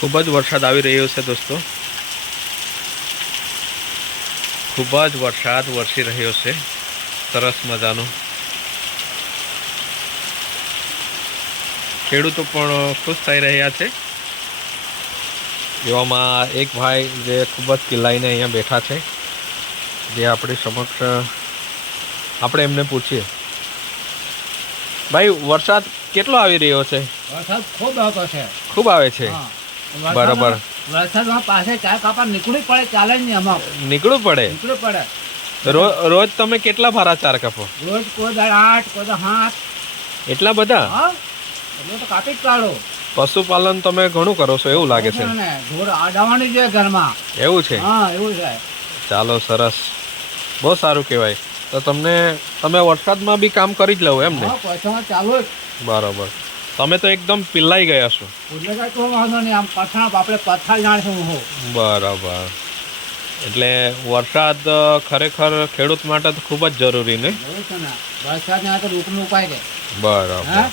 ખૂબ જ વરસાદ આવી રહ્યો છે દોસ્તો. ખૂબ જ વરસાદ વરસી રહ્યો છે. સરસ મજાનો. ખેડૂતો પણ ખુશ થઈ રહ્યા છે. એવામાં એક ભાઈ જે ખૂબ જ કિલ્લાઈને અહીંયા બેઠા છે. જે આપણી સમક્ષ આપણે એમને પૂછીએ. ભાઈ વરસાદ કેટલો આવી રહ્યો છે? વરસાદ ખૂબ આવતો છે. ખૂબ આવે છે. હા. બરાબર. વરસાદમાં- પાસે ચાર કાપા નીકળવું પડે ચાલે જ નહીં અમાર નીકળવું પડે? નીકળવું પડે. રોજ તમે કેટલા ભારા ચાર કાપો? રોજ કોઈ દાડ આઠ કોઈ દાડ સાત એટલા બધા? હા. એટલે તો કાપી જ કાઢો. પશુપાલન તમે ઘણું કરો છો એવું લાગે છે. ઢોર આડાવાની છે ઘરમાં. એવું છે? હા એવું છે. ચાલો સરસ. બહુ સારું કહેવાય. તો તમને તમે વરસાદમાં બી કામ કરી જ લઉં એમ ને? ચાલુ બરાબર. તમે તો એકદમ પિલ્લાઈ ગયા છો. એટલે કાંઈ વાંધો નહીં આમ પથાણ આપણે પથાર જાણશું હું. બરાબર. એટલે વરસાદ ખરેખર ખેડૂત માટે તો ખૂબ જ જરૂરી ને એવું છે ને. વરસાદ ને તો રોપનું ઉપાય છે. બરાબર.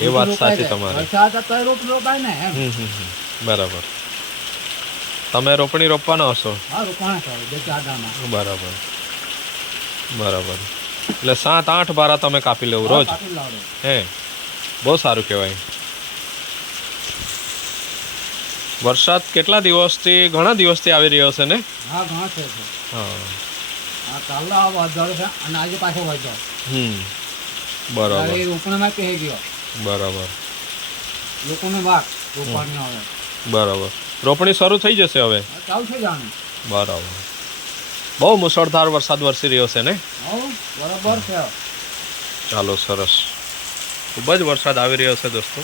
એ વાત સાચી તમારે. વરસાદ તો ને એમ. બરાબર. તમે રોપણી રોપવાના હશો? હા રોપાણા છે બે ચાર દાણા. બરાબર. બરાબર. એટલે સાત આઠ બારા તમે કાપી લેવું રોજ? હે? બહુ સારું કહેવાય. વરસાદ કેટલા દિવસથી ઘણા દિવસથી આવી રહ્યો છે ને? હા ઘણા છે. હા. આ કાલો આ વાદળ છે અને આજે પાછો વાદળ હમ. બરાબર. એ રોપણીમાં કહી ગયો. બરાબર. લોકોને વાત રોપણી આવે બરાબર. રોપણી શરૂ થઈ જશે હવે? હવે ચાલુ છે જવાનું બરાબર. બહુ મુસળધાર વરસાદ વરસી રહ્યો છે ને? બરાબર છે. ચાલો સરસ. ખૂબ જ વરસાદ આવી રહ્યો છે દોસ્તો.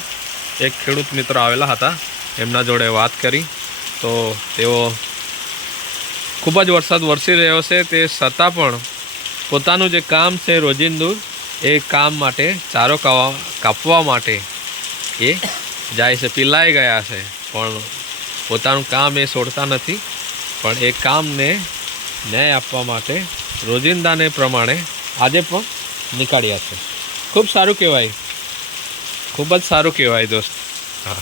એક ખેડૂત મિત્ર આવેલા હતા, એમના જોડે વાત કરી. તો તેઓ ખૂબ જ વરસાદ વરસી રહ્યો છે, તે છતાં પણ પોતાનું જે કામ છે રોજિંદુ, એ કામ માટે ચારો કાપવા માટે એ જાય છે, પિલાઈ ગયા છે. પણ પોતાનું કામ એ છોડતા નથી, પણ એ કામને ન્યાય આપવા માટે રોજિંદાને પ્રમાણે આજે પણ નીકાળ્યા છે. ખૂબ સારું કહેવાય. ખૂબ જ સારું કહેવાય દોસ્ત. હા.